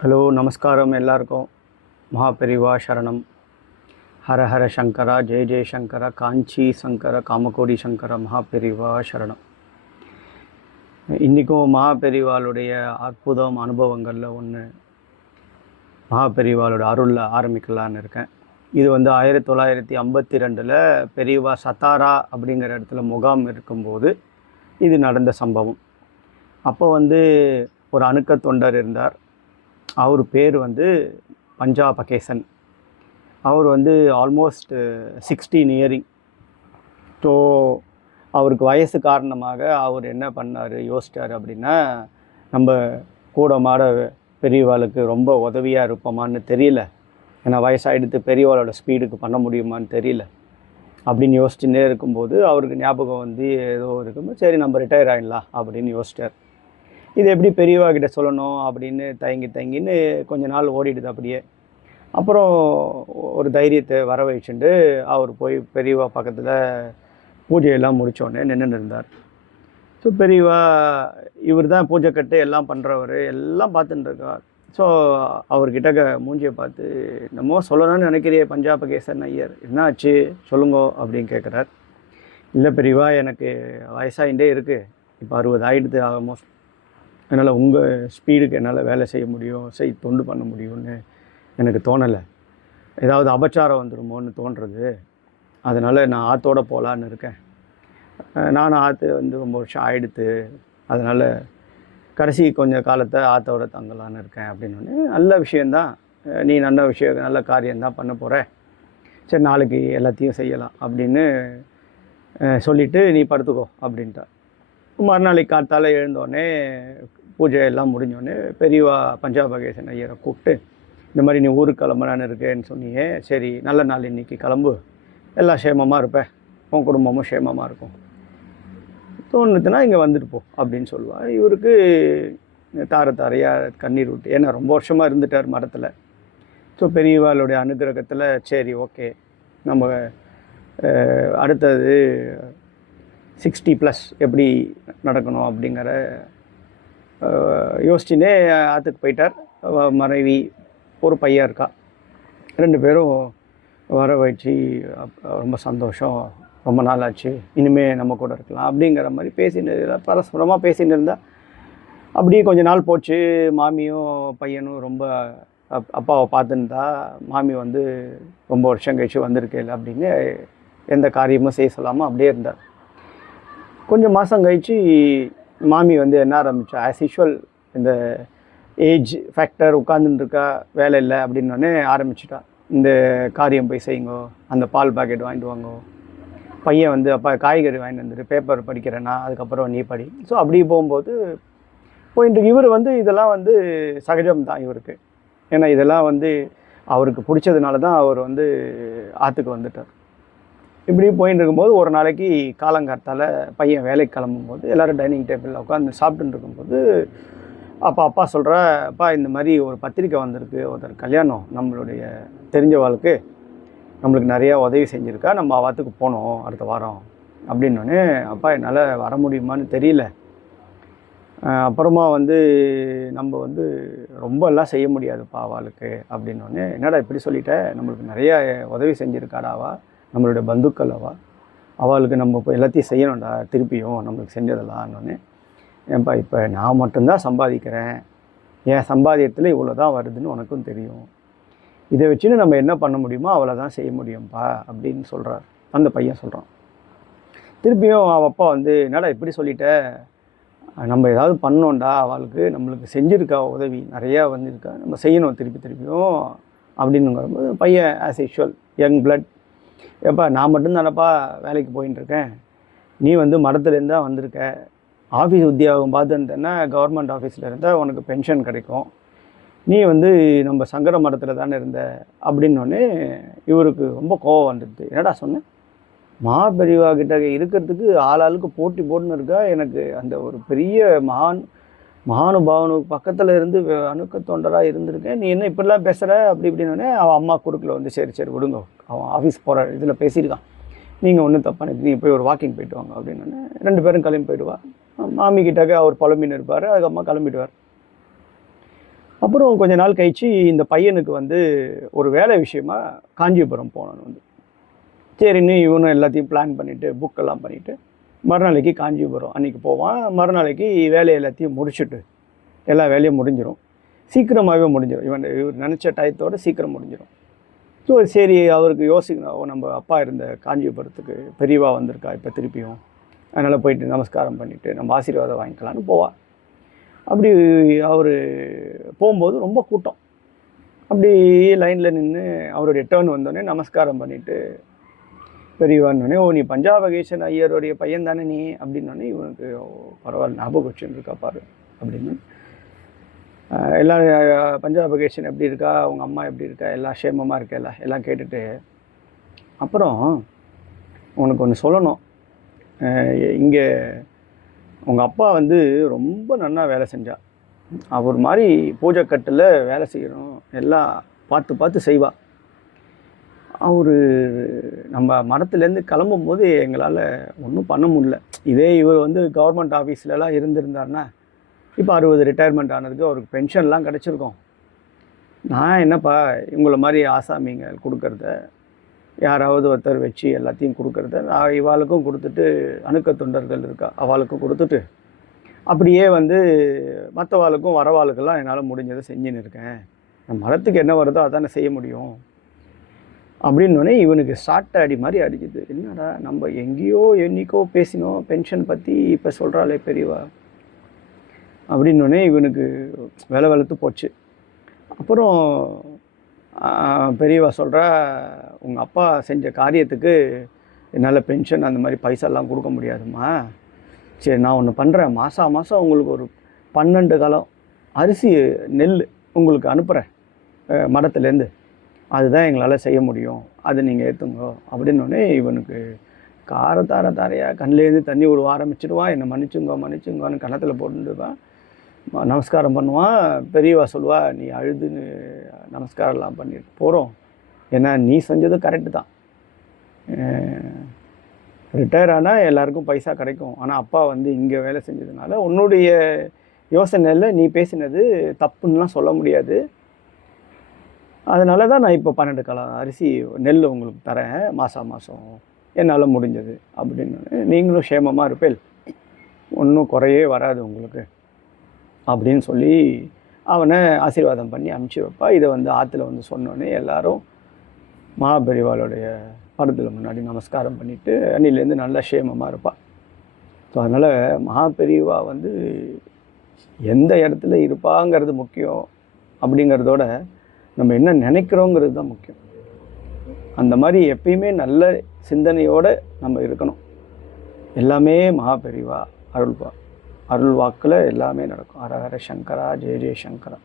Hello நமஸ்காரம் எல்லாருக்கும். மகாபெரிவா சரணம். ஹர ஹர சங்கரா, ஜெய ஜெய சங்கரா, காஞ்சி சங்கர, காமகோடி சங்கர, மகாபெரிவா சரணம். இன்றைக்கும் மகாபெரிவாளுடைய அற்புதம் அனுபவங்களில் ஒன்று மகாபெரிவாளோட அருளில் ஆரம்பிக்கலான்னு இருக்கேன். இது 1952 பெரியவா சத்தாரா அப்படிங்கிற இடத்துல முகாம் இருக்கும்போது இது நடந்த சம்பவம். அப்போ ஒரு அணுக்க தொண்டர் இருந்தார். அவர் பேர் பஞ்சாபகேசன். அவர் ஆல்மோஸ்ட் 16 இயரிங். ஸோ அவருக்கு வயசு காரணமாக அவர் என்ன பண்ணார் யோசிச்சார் அப்படின்னா, நம்ம கூட மாட பெரியவாளுக்கு ரொம்ப உதவியாக இருப்போமான்னு தெரியல, ஏன்னா வயசாகிடுத்து, பெரியவாளோட ஸ்பீடுக்கு பண்ண முடியுமான்னு தெரியல அப்படின்னு யோசிச்சுட்டே இருக்கும்போது அவருக்கு ஞாபகம் ஏதோ இருக்கும்போது சரி நம்ம ரிட்டையர் ஆகிடலாம் அப்படின்னு யோசிச்சார். இது எப்படி பெரியவா கிட்ட சொல்லணும் அப்படின்னு தயங்கின்னு கொஞ்ச நாள் ஓடிடுது அப்படியே. அப்புறம் ஒரு தைரியத்தை வர வச்சுட்டு அவர் போய் பெரியவா பக்கத்தில் பூஜையெல்லாம் முடித்தோடனே நின்றுன்னு இருந்தார். ஸோ பெரியவா இவர் தான் பூஜை கட்டு எல்லாம் பண்ணுறவர், எல்லாம் பார்த்துட்டு இருக்கார். ஸோ அவர்கிட்ட மூஞ்சியை பார்த்து, என்னமோ சொல்லணும்னு நினைக்கிறியே பஞ்சாபகேசன் ஐயர், என்ன ஆச்சு சொல்லுங்கோ அப்படின்னு கேட்குறார். இல்லை பெரியவா, எனக்கு வயசாகிட்டே இருக்குது, இப்போ 60 ஆகிடுது ஆல்மோஸ்ட். அதனால் உங்கள் ஸ்பீடுக்கு என்னால் வேலை செய்ய முடியும், தொண்டு பண்ண முடியும்னு எனக்கு தோணலை. ஏதாவது அபச்சாரம் வந்துடுமோன்னு தோன்றுறது. அதனால் நான் ஆற்றோடு போகலான்னு இருக்கேன். நானும் ஆற்று ரொம்ப வருஷம் ஆகிடுது, அதனால் கடைசி கொஞ்சம் காலத்தை ஆற்றோட தங்கலான்னு இருக்கேன் அப்படின்னு. நல்ல விஷயந்தான், நீ நல்ல காரியம்தான் பண்ண போகிற, சரி நாளைக்கு எல்லாத்தையும் செய்யலாம் அப்படின்னு சொல்லிவிட்டு நீ படுத்துக்கோ அப்படின்ட்டா. மறுநாளைக்கு காத்தால் எழுந்தோடனே பூஜையெல்லாம் முடிஞ்சோடனே பெரியவா பஞ்சாபகேசன் ஐயரை கூப்பிட்டு, இந்த மாதிரி நீ ஊருக்கு கிளம்புறான்னு இருக்கேன்னு சொன்னியே, சரி நல்ல நாள் இன்றைக்கி கிளம்பு, எல்லாம் க்ஷேமமாக இருப்பேன், உன் குடும்பமும் க்ஷேமமாக இருக்கும், தோணுதுன்னா இங்கே வந்துட்டு போ அப்படின்னு சொல்லுவாள். இவருக்கு தாரையாக கண்ணீர் விட்டு, ஏன்னா ரொம்ப வருஷமாக இருந்துட்டார் மரத்தில். ஸோ பெரியவாளுடைய அனுகிரகத்தில் சரி ஓகே, நம்ம அடுத்தது 60+ எப்படி நடக்கணும் அப்படிங்கிற யோசிச்சுன்னே ஆற்றுக்கு போயிட்டார். மனைவி ஒரு பையன் இருக்கா, 2 பேரும் வர வச்சு ரொம்ப சந்தோஷம், ரொம்ப நாள் ஆச்சு, இனிமேல் நம்ம கூட இருக்கலாம் அப்படிங்கிற மாதிரி பேசின்னு பரஸ்பரமாக பேசின்னு இருந்தால் அப்படியே கொஞ்ச நாள் போச்சு. மாமியும் பையனும் ரொம்ப அப்பாவை பார்த்துருந்தா. மாமி ரொம்ப வருஷம் கழிச்சு வந்திருக்கேன் அப்படின்னு எந்த காரியமும் செய்ய சொல்லாமல் அப்படியே இருந்தார். கொஞ்சம் மாதம் கழித்து மாமி என்ன ஆரம்பித்தா, ஆஸ் யூஷுவல் இந்த ஏஜ் ஃபேக்டர் உட்காந்துருக்கா, வேலை இல்லை அப்படின்னோடனே ஆரம்பிச்சிட்டா, இந்த காரியம் போய் செய்யுங்கோ, அந்த பால் பாக்கெட் வாங்கிட்டு வாங்கோ, பையன் அப்பா காய்கறி வாங்கிட்டு வந்துட்டு பேப்பர் படிக்கிறேன்னா அதுக்கப்புறம் நீ படி. ஸோ அப்படி போகும்போது போயிட்டு இவர் இதெல்லாம் சகஜம்தான் இவருக்கு, ஏன்னா இதெல்லாம் அவருக்கு பிடிச்சதுனால தான் அவர் ஆற்றுக்கு வந்துட்டார். இப்படி போயின்னு இருக்கும்போது ஒரு நாளைக்கு காலங்காத்தால் பையன் வேலைக்கு கிளம்பும்போது எல்லோரும் டைனிங் டேபிளில் உட்காந்து சாப்பிட்டுன்னு இருக்கும்போது அப்பா சொல்கிறா, அப்பா இந்த மாதிரி ஒரு பத்திரிக்கை வந்திருக்கு, ஒருத்தர் கல்யாணம் நம்மளுடைய தெரிஞ்சவாளுக்கு, நம்மளுக்கு நிறையா உதவி செஞ்சுருக்கா, நம்ம அவாத்துக்கு போனோம் அடுத்த வாரம் அப்படின்னோடனே, அப்பா என்னால் வர முடியுமான்னு தெரியல, அப்புறமா நம்ம ரொம்பலாம் செய்ய முடியாதுப்பா அவளுக்கு அப்படின்னோடனே, என்னடா இப்படி சொல்லிட்டேன், நம்மளுக்கு நிறையா உதவி செஞ்சுருக்காடாவா, நம்மளுடைய பந்துக்கள் அவளுக்கு நம்ம இப்போ எல்லாத்தையும் செய்யணும்டா திருப்பியும் நம்மளுக்கு செஞ்சதெல்லாம்னு. ஏன்ப்பா இப்போ நான் மட்டும்தான் சம்பாதிக்கிறேன், என் சம்பாதியத்தில் இவ்வளோ தான் வருதுன்னு உனக்கும் தெரியும், இதை வச்சுன்னு நம்ம என்ன பண்ண முடியுமோ அவ்வளோ தான் செய்ய முடியும்ப்பா அப்படின்னு சொல்கிறார் அந்த பையன். சொல்கிறான் திருப்பியும் அவள் அப்பா என்னடா இப்படி சொல்லிட்ட, நம்ம ஏதாவது பண்ணோண்டா, அவளுக்கு நம்மளுக்கு செஞ்சுருக்கா உதவி நிறையா வந்திருக்கா, நம்ம செய்யணும் திருப்பியும் அப்படின்னுங்கும்போது பையன் ஆஸ் யூஷுவல் யங் பிளட், ஏப்பா நான் மட்டும்தானப்பா வேலைக்கு போயின்னு இருக்கேன், நீ மடத்துலேருந்து தான் வந்திருக்க, ஆஃபீஸ் உத்தியோகம் பார்த்துருந்தேன்னா கவர்மெண்ட் ஆஃபீஸில் இருந்தால் உனக்கு பென்ஷன் கிடைக்கும், நீ நம்ம சங்கர மடத்தில் தானே இருந்த அப்படின்னோடனே இவருக்கு ரொம்ப கோவம் வந்துடுது. என்னடா சொன்னேன், மகாபெரிவா கிட்ட இருக்கிறதுக்கு ஆளாளுக்கு போட்டி போட்டுன்னு இருக்கா, எனக்கு அந்த ஒரு பெரிய மகானுபாவனுக்கு பக்கத்தில் இருந்து அணுக்க தொண்டராக இருந்திருக்கேன், நீ என்ன இப்படிலாம் பேசுகிற அப்படி இப்படின்னோடனே அவன் அம்மா குறுக்கில் சரி விடுங்க, அவன் ஆஃபீஸ் போகிற இதில் பேசியிருக்கான், நீங்கள் ஒன்றும் தப்பான நீங்கள் போய் ஒரு வாக்கிங் போயிட்டு வாங்க அப்படின்னு 2 பேரும் கிளம்பி போயிடுவா. மாமி கிட்டக்க அவர் புலம்பின்னு இருப்பார், அதுக்கு அம்மா கிளம்பிடுவார். அப்புறம் கொஞ்ச நாள் கழிச்சு இந்த பையனுக்கு வந்து ஒரு வேலை விஷயமா காஞ்சிபுரம் போனோன்னு வந்து சரின்னு இவனும் எல்லாத்தையும் பிளான் பண்ணிவிட்டு புக்கெல்லாம் பண்ணிவிட்டு மறுநாளைக்கு காஞ்சிபுரம் அன்றைக்கி போவான். மறுநாளைக்கு வேலையை எல்லாத்தையும் முடிச்சுட்டு எல்லா வேலையும் முடிஞ்சிடும், சீக்கிரமாகவே முடிஞ்சிடும். இவர் நினச்ச டயத்தோடு சீக்கிரம் முடிஞ்சிடும். ஸோ சரி அவருக்கு யோசிக்கணும், நம்ம அப்பா இருந்த காஞ்சிபுரத்துக்கு பெரியவா வந்திருக்கா இப்போ திருப்பியும், அதனால் போயிட்டு நமஸ்காரம் பண்ணிவிட்டு நம்ம ஆசீர்வாதம் வாங்கிக்கலான்னு போவா. அப்படி அவர் போகும்போது ரொம்ப கூட்டம். அப்படி லைனில் நின்று அவருடைய டேர்ன் வந்தோடனே நமஸ்காரம் பண்ணிவிட்டு பெரியவான்னொடனே, ஓ நீ பஞ்சாபகேசன் ஐயருடைய பையன் தானே நீ அப்படின்னோடனே இவனுக்கு பரவாயில்ல ஞாபகம் வச்சுன்னு இருக்கா பாரு அப்படின்னு. எல்லாம் பஞ்சாபகேசன் எப்படி இருக்கா, அவங்க அம்மா எப்படி இருக்கா, எல்லாம் க்ஷேமமாக இருக்கா எல்லாம் கேட்டுட்டு, அப்புறம் உனக்கு ஒன்று சொல்லணும், இங்கே உங்கள் அப்பா வந்து ரொம்ப நன்னா வேலை செஞ்சா, அவர் மாதிரி பூஜைக்கட்டில் வேலை செய்யணும், எல்லாம் பார்த்து பார்த்து செய்வா. அவர் நம்ம மரத்துலேருந்து கிளம்பும்போது எங்களால் ஒன்றும் பண்ண முடியல. இதே இவர் வந்து கவர்மெண்ட் ஆஃபீஸ்லலாம் இருந்திருந்தாருன்னா இப்போ 60 ரிட்டையர்மெண்ட் ஆனதுக்கு அவருக்கு பென்ஷன்லாம் கிடச்சிருக்கோம். நான் என்னப்பா இவங்கள மாதிரி ஆசாமிங்க கொடுக்கறத யாராவது ஒருத்தர் வச்சு எல்லாத்தையும் கொடுக்கறத நான் இவாளுக்கும் கொடுத்துட்டு, அணுக்க தொண்டர்கள் இருக்கா அவளுக்கும் கொடுத்துட்டு, அப்படியே வந்து மற்றவாளுக்கும் வரவாளுக்கெல்லாம் என்னால் முடிஞ்சதை செஞ்சுன்னு இருக்கேன். மரத்துக்கு என்ன வருதோ அதானே செய்ய முடியும் அப்படின்னோடனே இவனுக்கு சாட்டை அடி மாதிரி அடிக்குது. என்னடா நம்ம எங்கேயோ என்னைக்கோ பேசினோம் பென்ஷன் பற்றி, இப்போ சொல்கிறாளே பெரியவா அப்படின்னோடனே இவனுக்கு வேலை வெளுத்து போச்சு. அப்புறம் பெரியவா சொல்கிறா, உங்கள் அப்பா செஞ்ச காரியத்துக்கு என்னால் பென்ஷன் அந்த மாதிரி பைசாலாம் கொடுக்க முடியாதும்மா, சரி நான் ஒன்று பண்ணுறேன், மாதம் உங்களுக்கு ஒரு 12 காலம் அரிசி நெல் உங்களுக்கு அனுப்புகிறேன் மடத்துலேருந்து, அதுதான் எங்களால் செய்ய முடியும், அது நீங்கள் ஏற்றுங்க அப்படின்னோடனே இவனுக்கு தாரையாக கண்ணிலேருந்து தண்ணி விட ஆரம்பிச்சிடுவான். என்னை மன்னிச்சுங்கன்னு கன்னத்தில் போட்டுருவான். நமஸ்காரம் பண்ணுவான். பெரியவா சொல்லுவா, நீ அழுதுன்னு நமஸ்காரம்லாம் பண்ணிட்டு போகிறோம், ஏன்னா நீ செஞ்சது கரெக்டு தான், ரிட்டையர் ஆனால் எல்லாருக்கும் பைசா கிடைக்கும், ஆனால் அப்பா வந்து இங்கே வேலை செஞ்சதுனால உன்னுடைய யோசனையில் நீ பேசினது தப்புன்னெலாம் சொல்ல முடியாது, அதனால தான் நான் இப்போ 12 காலம் அரிசி நெல் உங்களுக்கு தரேன் மாதம் என்னால் முடிஞ்சது அப்படின்னு. நீங்களும் க்ஷேமமாக இருப்பேன், ஒன்றும் குறையே வராது உங்களுக்கு அப்படின்னு சொல்லி அவனை ஆசீர்வாதம் பண்ணி அனுப்பிச்சி வைப்பா. இதை வந்து ஆற்றுல வந்து சொன்னோன்னே எல்லோரும் மகாபெரிவாளுடைய படத்தில் முன்னாடி நமஸ்காரம் பண்ணிவிட்டு அன்னிலேருந்து நல்லா க்ஷேமமாக இருப்பாள். ஸோ அதனால் மகாபெரிவா வந்து எந்த இடத்துல இருப்பாங்கிறது முக்கியம், அப்படிங்கிறதோட நம்ம என்ன நினைக்கிறோங்கிறது தான் முக்கியம். அந்த மாதிரி எப்பயுமே நல்ல சிந்தனையோடு நம்ம இருக்கணும். எல்லாமே மகாபெரிவா அருள் வாக்கில் எல்லாமே நடக்கும். ஹர ஹர சங்கரா, ஜெய ஜெய சங்கரா.